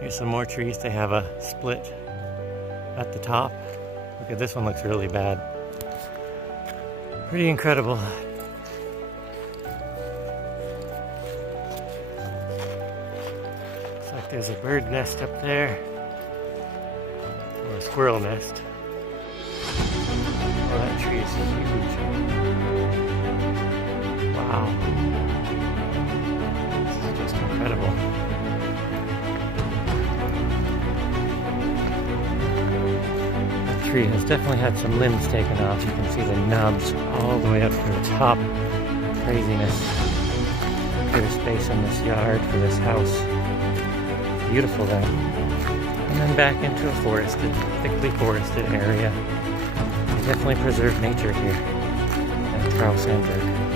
Here's some more trees. They have a split at the top. Look at this one, looks really bad. Pretty incredible. Looks like there's a bird nest up there. Or a squirrel nest. Oh, that tree is huge. Wow. This is just incredible. That tree has definitely had some limbs taken off. You can see the nubs all the way up to the top. Craziness. There's space in this yard for this house. Beautiful there. And then back into a forested, thickly forested area. They definitely preserve nature here at Carl Sandburg.